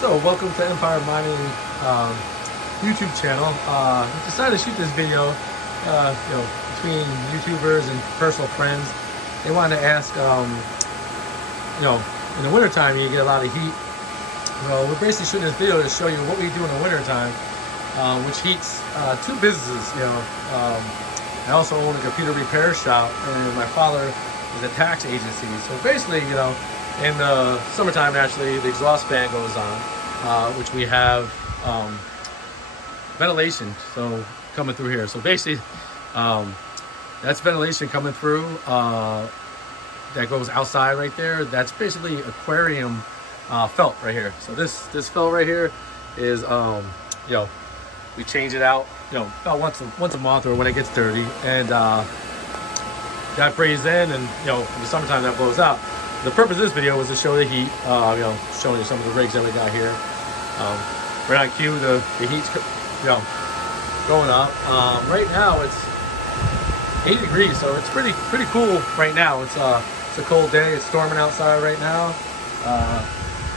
So, welcome to Empire Mining YouTube channel. We decided to shoot this video, between YouTubers and personal friends. They wanted to ask, in the wintertime you get a lot of heat. Well, we're basically shooting this video to show you what we do in the wintertime, which heats two businesses. I also own a computer repair shop, and my father is a tax agency. So basically, in the summertime, naturally, the exhaust fan goes on, which we have ventilation, so coming through here. So basically, that's ventilation coming through. That goes outside right there. That's basically aquarium felt right here. So this felt right here is we change it out about once a month or when it gets dirty, and that breathes in, and in the summertime that blows out. The purpose of this video was to show the heat, showing you some of the rigs that we got here. Right on cue, the heat's going up. Right now it's 80 degrees, so it's pretty cool right now. It's a cold day. It's storming outside right now.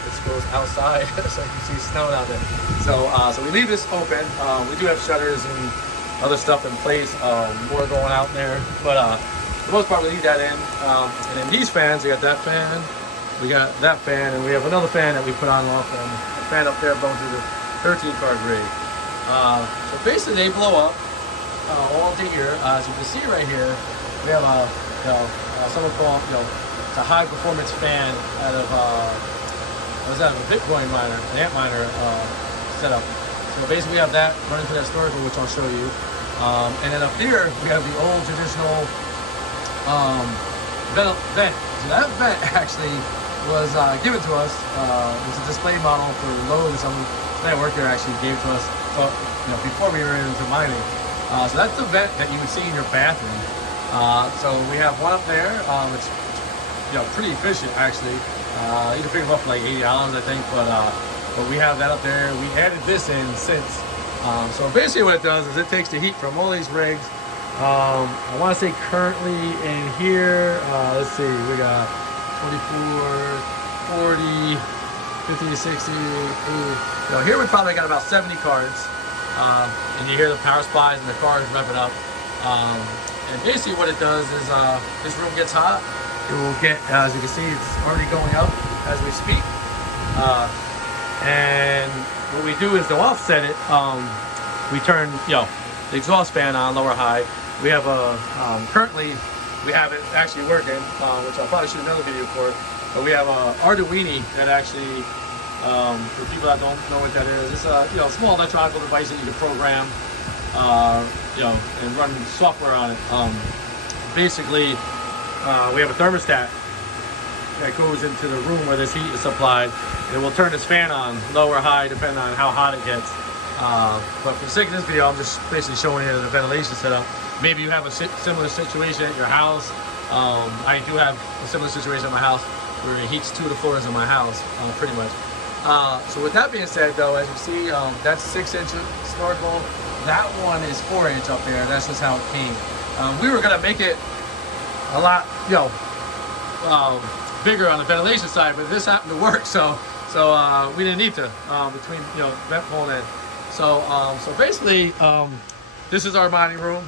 This goes outside, so you can see snow out there. So we leave this open. We do have shutters and other stuff in place, more going out there, but for the most part we leave that in. And then these fans, we got that fan, we got that fan, and we have another fan that we put on off, and the fan up there blows through the 13 card rig. So basically they blow up all day here. As you can see right here, we have someone call it's a high performance fan out of a Bitcoin miner, an amp miner setup. So basically we have that running through that storage room, which I'll show you. And then up here we have the old traditional vent. So that vent actually was given to us. It was a display model for Lowe's. Some that worker actually gave to us, before we were into mining. So that's the vent that you would see in your bathroom. So we have one up there. It's pretty efficient actually. You can pick them up for like $80, I think, but we have that up there. We added this in since. So basically what it does is it takes the heat from all these rigs. I want to say currently in here, let's see, we got 24, 40, 50, 60, 80. Here we probably got about 70 cards. And you hear the power supplies and the cars revving up. And basically what it does is this room gets hot. It will get, as you can see, it's already going up as we speak. And what we do is to offset it, we turn the exhaust fan on lower high. We have currently we have it actually working, which I'll probably shoot another video for. But we have a Arduino that actually, for people that don't know what that is, it's a small electronic device that you can program, and run software on it. Basically, we have a thermostat that goes into the room where this heat is supplied, and it will turn this fan on low or high depending on how hot it gets. But for the sake of this video, I'm just basically showing you the ventilation setup. Maybe you have a similar situation at your house. I do have a similar situation at my house where it heats 2 of the floors in my house, pretty much. So with that being said, though, as you see, that's 6-inch snorkel. That one is 4-inch up there. That's just how it came. We were gonna make it a lot, bigger on the ventilation side, but this happened to work, so we didn't need to between vent pole and so basically this is our mining room,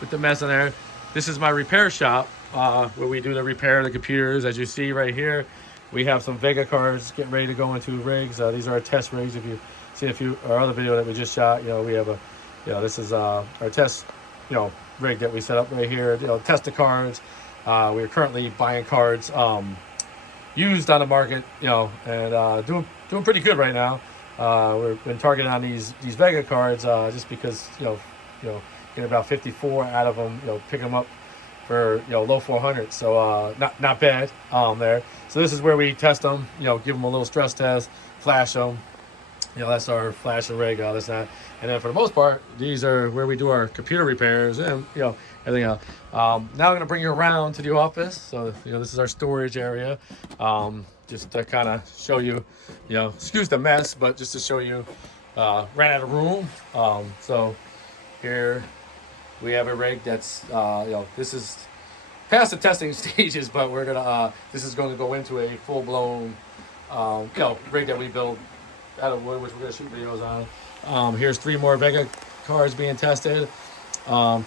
with the mess in there. This is my repair shop where we do the repair of the computers. As you see right here, we have some Vega cards getting ready to go into rigs. These are our test rigs. If you see our other video that we just shot, we have a this is our test rig that we set up right here. Test the cards. We're currently buying cards used on the market, and doing pretty good right now. We've been targeting on these Vega cards just because getting about 54 out of them, pick them up for low 400s, so not bad there. So this is where we test them, give them a little stress test, flash them. That's our flash and rig, this and that. And then for the most part, these are where we do our computer repairs and everything else. Now I'm going to bring you around to the office. So this is our storage area. Just to kind of show you, excuse the mess, but just to show you, ran out of room. So here we have a rig that's, this is past the testing stages, but we're gonna, this is going to go into a full-blown, rig that we build out of wood, which we're gonna shoot videos on. Here's 3 more Vega cards being tested.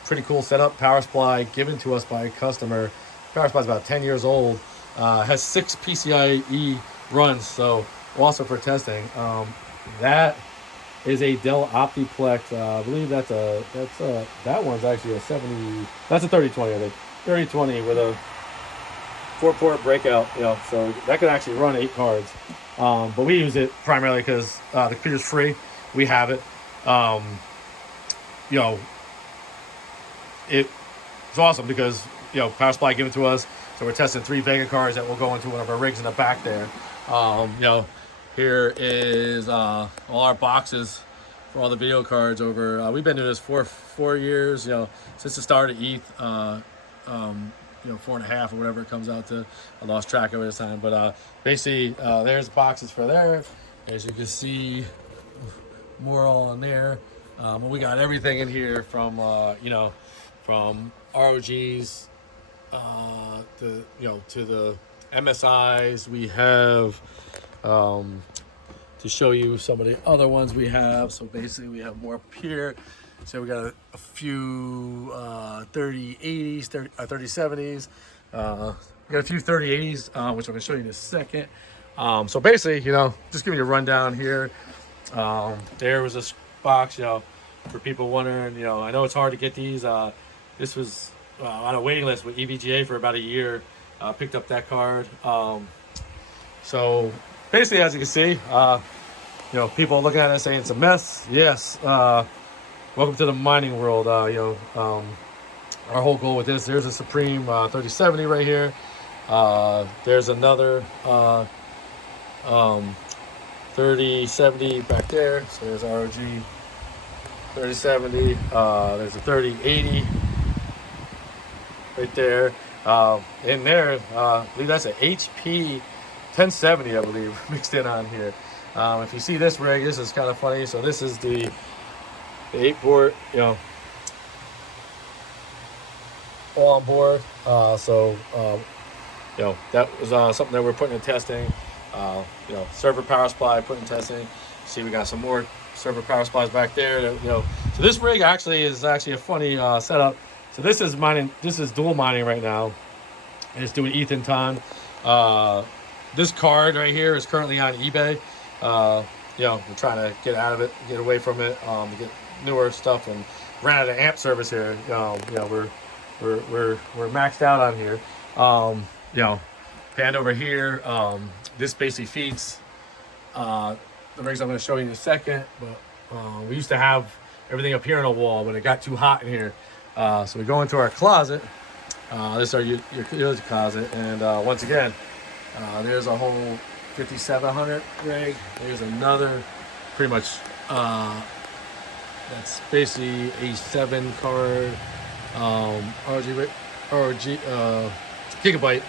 Pretty cool setup. Power supply given to us by a customer. Power supply is about 10 years old. Has 6 PCIe runs, so awesome for testing. That is a Dell Optiplex. I believe that one's actually a 70. That's a 3020, I think. 3020 with a 4-port breakout. So that could actually run 8 cards. But we use it primarily because the computer's free. We have it. It's awesome because power supply given to us. So we're testing 3 Vega cards that will go into one of our rigs in the back there. Here is all our boxes for all the video cards over. We've been doing this for 4 years, since the start of ETH, 4.5 or whatever it comes out to. I lost track of it this time, but basically there's the boxes for there. As you can see, more all in there. We got everything in here from from ROGs to the MSIs. We have to show you some of the other ones we have. So basically we have more up here. So we got a few 3080s, 3070s. We got a few 3080s, which I'm gonna show you in a second. So basically, just giving you a rundown here. There was this box, for people wondering, I know it's hard to get these. This was on a waiting list with EVGA for about a year. Picked up that card. So basically, as you can see, people looking at it saying it's a mess. Yes. Welcome to the mining world. Our whole goal with this, there's a Supreme 3070 right here. There's another 3070 back there. So there's ROG 3070. There's a 3080 right there. In there, I believe that's an HP 1070, I believe, mixed in on here. If you see this rig, this is kind of funny. So this is the 8-port, all on board. That was something that we're putting in testing. Server power supply, putting in testing. See, we got some more server power supplies back there. So this rig is actually a funny setup. So this is mining. This is dual mining right now, and it's doing ETH in time. This card right here is currently on eBay. We're trying to get out of it, get away from it, to get newer stuff, and ran out of amp service here. We're maxed out on here. Panned over here. This basically feeds the rigs I'm going to show you in a second. But we used to have everything up here on the wall, but it got too hot in here. So we go into our closet. This is our utility closet, and once again, there's a whole 5700 rig. There's another, pretty much. That's basically a 7 card ROG Gigabyte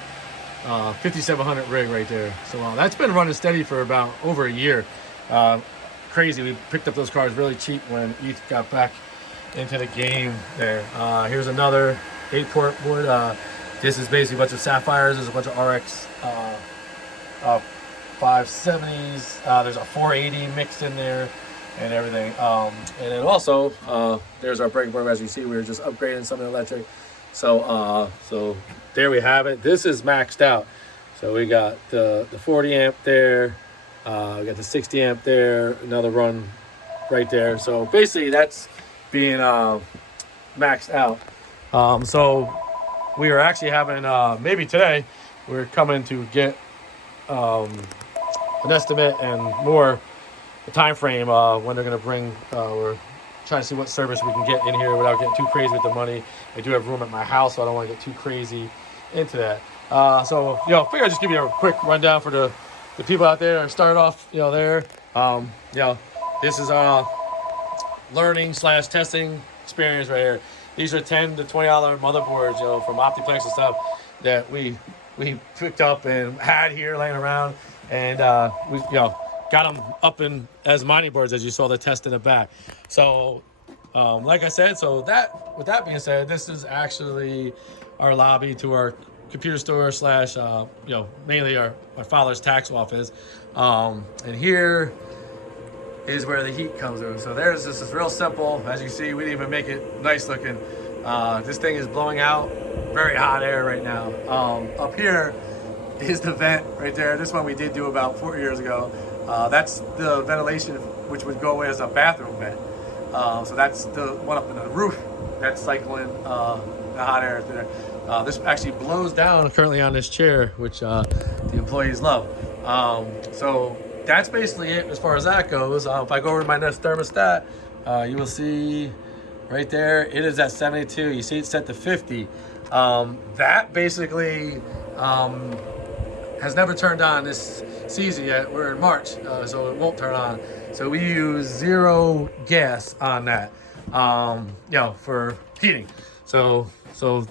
5700 rig right there. So that's been running steady for about over a year. Crazy. We picked up those cards really cheap when ETH got back into the game there. Here's another 8-port board. This is basically a bunch of Sapphires. There's a bunch of RX 570s. There's a 480 mixed in there and everything. And then also, there's our breaker board. As you see, we were just upgrading some of the electric. So there we have it. This is maxed out. So we got the 40 amp there. We got the 60 amp there. Another run right there. So basically, that's being maxed out. So we are actually having maybe today. We're coming to get an estimate and more the time frame when they're going to bring. We're trying to see what service we can get in here without getting too crazy with the money. I do have room at my house, so I don't want to get too crazy into that. So figure I'll just give you a quick rundown for the people out there. Start off, there. This is learning / testing experience right here. These are $10 to $20 motherboards, from Optiplex and stuff that we picked up and had here laying around, and we got them up in as mining boards, as you saw the test in the back. So like I said, with that being said, this is actually our lobby to our computer store / mainly our father's tax office. And here is where the heat comes through. So there's this is real simple. As you see, we didn't even make it nice looking. This thing is blowing out very hot air right now. Up here is the vent right there. This one we did do about 4 years ago. That's the ventilation which would go as a bathroom vent. So that's the one up in the roof that's cycling the hot air there. This actually blows down currently on this chair, which the employees love. So that's basically it as far as that goes. If I go over to my Nest thermostat, you will see right there, it is at 72. You see it's set to 50. That basically has never turned on this season yet. We're in March, so it won't turn on. So we use 0 gas on that, you know, for heating. So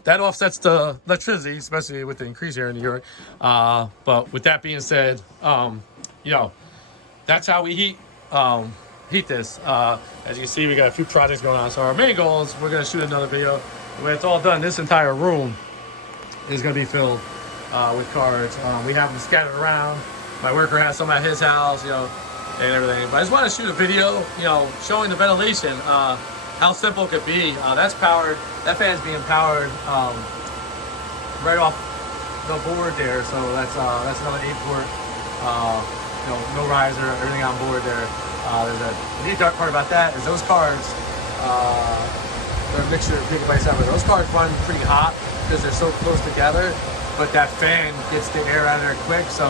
that offsets the electricity, especially with the increase here in New York. But with that being said, you know, that's how we heat this. As you see, we got a few projects going on. So our main goal is we're gonna shoot another video. When it's all done, this entire room is gonna be filled with cards. We have them scattered around. My worker has some at his house, you know, and everything. But I just want to shoot a video, you know, showing the ventilation, how simple it could be. That's powered. That fan's being powered right off the board there. So that's another 8-port. You know, no riser, everything on board there. The neat dark part about that is those cards, they're a mixture of gigabytes ever. Those cards run pretty hot because they're so close together, but that fan gets the air out of there quick. So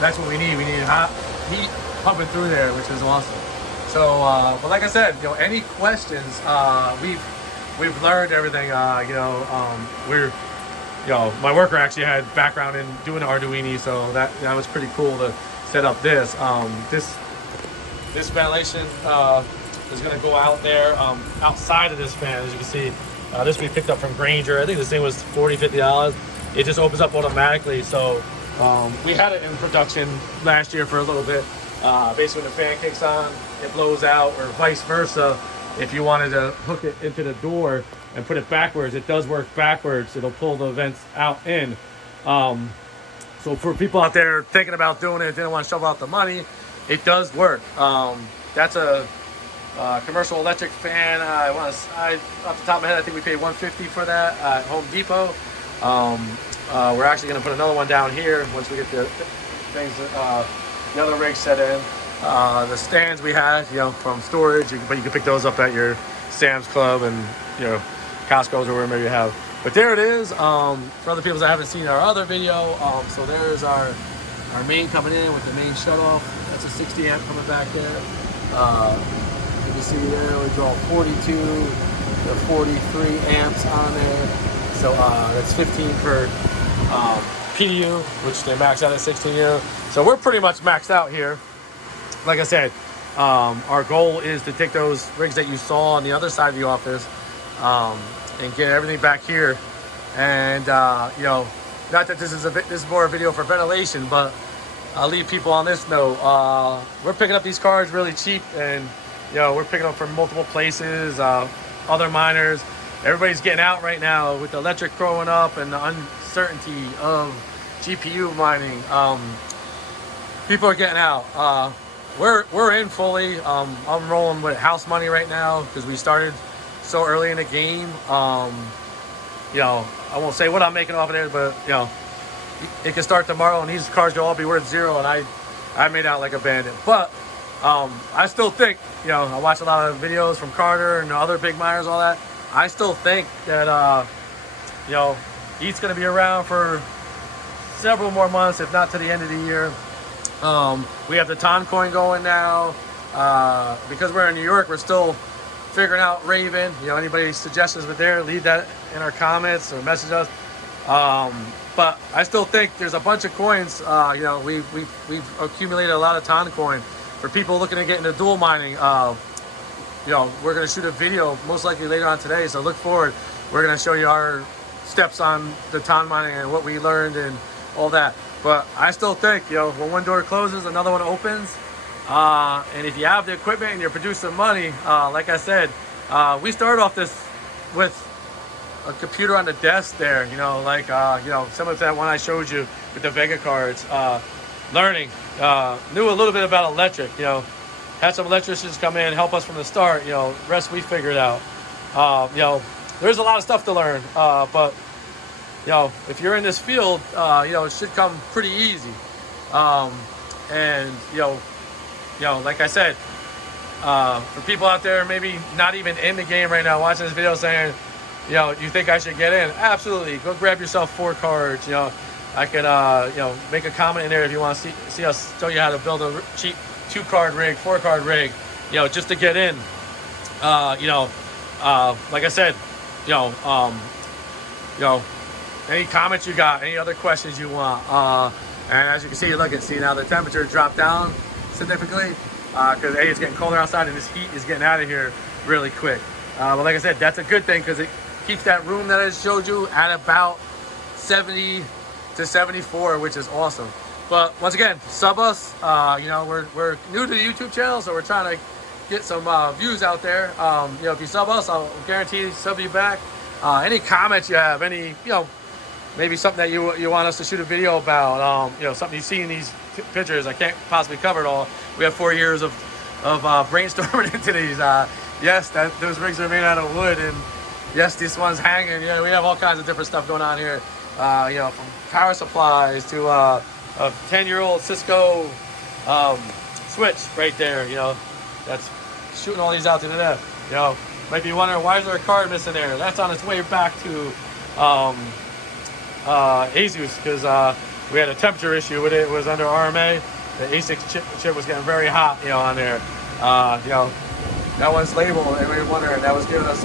that's what we need. We need hot heat pumping through there, which is awesome. So, but like I said, you know, any questions? We've learned everything. You know, you know, my worker actually had background in doing Arduino, so that was pretty cool to set up this. This ventilation is going to go out there outside of this fan. As you can see, this we picked up from Grainger. I think this thing was $40-50. It just opens up automatically. So we had it in production last year for a little bit. Basically, when the fan kicks on, it blows out, or vice versa. If you wanted to hook it into the door and put it backwards, it does work backwards. It'll pull the vents out in. So for people out there thinking about doing it, didn't want to shovel out the money, it does work. That's a commercial electric fan. Off the top of my head, I think we paid $150 for that at Home Depot. We're actually going to put another one down here once we get the things, the other rig set in. The stands we had, you know, from storage, but you can pick those up at your Sam's Club and, you know, Costco's or wherever you have. But there it is. For other people that haven't seen our other video, so there's our main coming in with the main shutoff. That's a 60 amp coming back there. You can see there we draw 42 to 43 amps on there. So that's 15 per PDU, which they max out at 16U. So we're pretty much maxed out here. Like I said, our goal is to take those rigs that you saw on the other side of the office and get everything back here. And you know, not that this is more a video for ventilation, but I'll leave people on this note. We're picking up these cards really cheap, and you know, we're picking up from multiple places, other miners. Everybody's getting out right now with the electric growing up and the uncertainty of GPU mining. People are getting out. We're in fully. I'm rolling with house money right now because we started so early in the game. You know, I won't say what I'm making off of there, but you know, it can start tomorrow and these cars will all be worth zero, and I made out like a bandit. But I still think, you know, I watch a lot of videos from Carter and other big miners, all that. I still think that you know, ETH's going to be around for several more months, if not to the end of the year. We have the Toncoin going now. Because we're in New York, we're still figuring out Raven. You know, anybody's suggestions with there, leave that in our comments or message us. But I still think there's a bunch of coins. You know, we've accumulated a lot of Toncoin. For people looking to get into dual mining, you know, we're going to shoot a video most likely later on today, so look forward. We're going to show you our steps on the Ton mining and what we learned and all that. But I still think, you know, when one door closes, another one opens. And if you have the equipment and you're producing money, like I said, we started off this with a computer on the desk there, you know, like, you know, some of that one I showed you with the Vega cards, learning, knew a little bit about electric, you know, had some electricians come in, help us from the start. You know, rest we figured out. You know, there's a lot of stuff to learn, but you know, if you're in this field, you know, it should come pretty easy. And you know, like I said, for people out there maybe not even in the game right now, watching this video, saying, you know, you think I should get in? Absolutely, go grab yourself 4 cards. You know, I can, you know, make a comment in there if you want to see us show you how to build a cheap 2-card rig, 4-card rig. You know, just to get in. You know, like I said, you know, any comments you got, any other questions you want. And as you can see, look at, see now the temperature dropped down significantly because it's getting colder outside and this heat is getting out of here really quick. But like I said, that's a good thing because it keeps that room that I showed you at about 70 to 74, which is awesome. But once again, sub us. You know, we're new to the YouTube channel, so we're trying to get some views out there. You know, if you sub us, I'll guarantee to sub you back. Any comments you have, any, you know, maybe something that you want us to shoot a video about, you know, something you see in these pictures, I can't possibly cover it all. We have 4 years of brainstorming into these. Yes, those rigs are made out of wood, and yes, this one's hanging. You know, we have all kinds of different stuff going on here. You know, from power supplies to a 10-year-old Cisco switch right there. You know, that's shooting all these out to the net. You know, might be wondering, why is there a card missing there? That's on its way back to Asus, because we had a temperature issue with it. It was under RMA. The A6 chip was getting very hot, you know, on there. You know, that one's labeled, and we were wondering, that was giving us,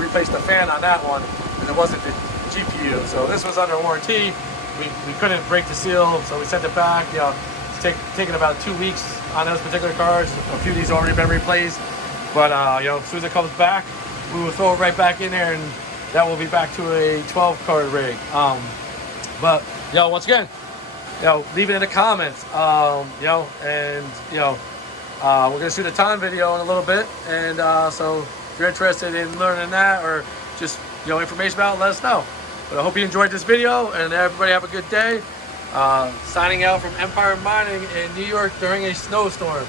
replaced the fan on that one, and it wasn't the GPU. So this was under warranty. We couldn't break the seal, so we sent it back. You know, it's taken about 2 weeks on those particular cards. A few of these already been replaced. But, you know, as soon as it comes back, we will throw it right back in there, and that will be back to a 12-card rig. But, you know, once again, you know, leave it in the comments. You know, and, you know, we're going to shoot a time video in a little bit. And so if you're interested in learning that or just, you know, information about it, let us know. But I hope you enjoyed this video, and everybody have a good day. Signing out from Empire Mining in New York during a snowstorm.